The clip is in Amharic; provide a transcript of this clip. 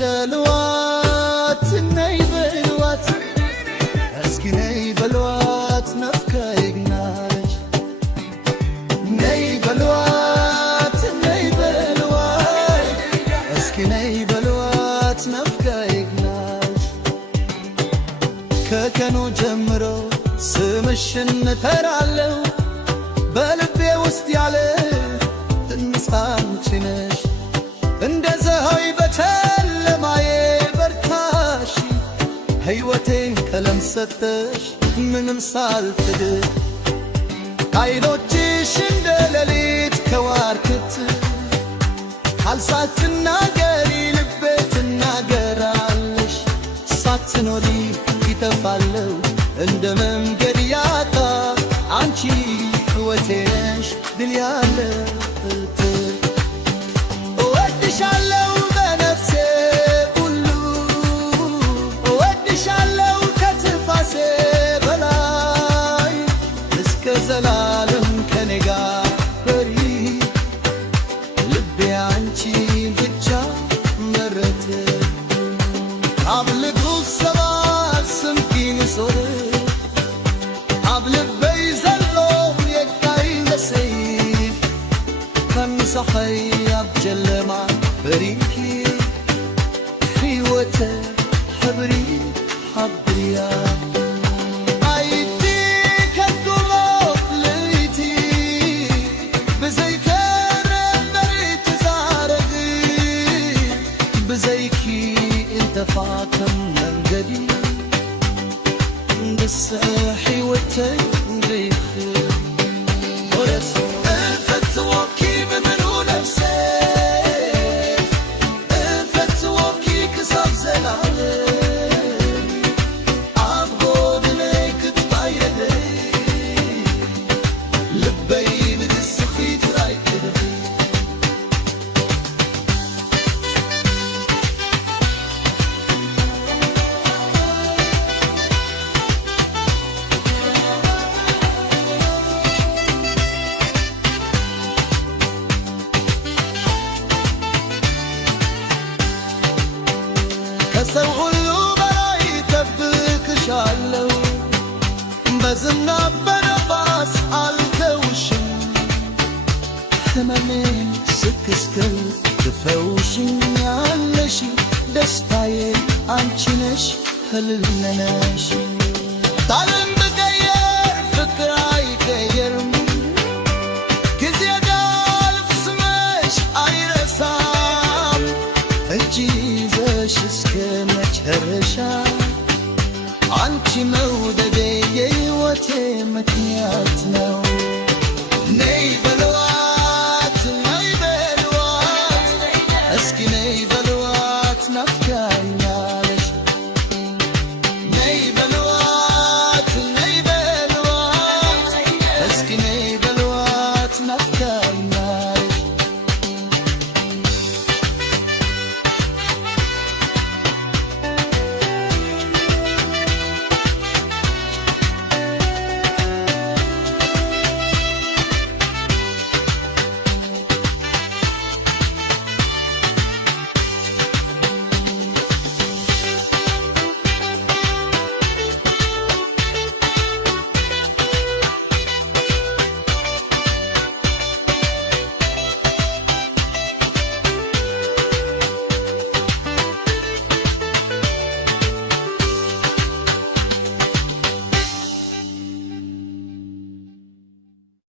ግደልዋት ነይ በልዋት እስኪ ነይ በልዋት ናፍቃኛለች ነይ በልዋት እስኪ ነይ በልዋት ናፍቃኛለች ከቀኑ ጀምሮ ስምሽን እጠራለሁ በልቤ ውስጥ ያለ አንቺ ነሽ እንደ ፀሐይ በጨለማዬ በርታሽ ሕይወቴን ቀለም ሰጠሽ ምንም ሳልትድ ዓይኖችሽ እንደ ሌሊት ከዋክብት ካልሳትናገሪ ልቤ ትናገራለሽ ሳትኖሪ ይጠፋለሁ እንደ መንገድ ያጣ አንቺ ሕይወቴ ነሽ ድል ያለበት እወድሻለሁ በነፍሴ ሁሉ እወድሻለሁ ከትንፋሴ በላይ እስከ ዘላለም ከኔ ጋር በሪ ልቤ አንቺን ብቻ መረተ አብልጉ ሰባት ስንኪን ሶር አብልበይ ዘሎ የካይ ለሰይፍ ከምሳኸይ አብጀለማ بريكي حيوته حبري حبريا عيدي كالقلوب ليتي بزيكر بريت زارقي بزيكي انت فاطم منقدي بس حيوته غيخي ورس الفتوكي بمنو نفسي ከሰው ሁሉ በላይ እጠብቅሻለሁ በዝናብ በነፋስ አልተውሽም ሕመሜን ስክስክል ትፈውሽኛለሽ ደስታዬ አንቺ ነሽ ህልሜ ነሽ ታለም ብቀየር ፍቅር አይቀየርም ጊዜ ጋልፍ ስመሽ አይረሳም እጅ ይዘሽ እስከ መጨረሻ አንቺ መውደዴ የሕይወቴ ምክንያት ነው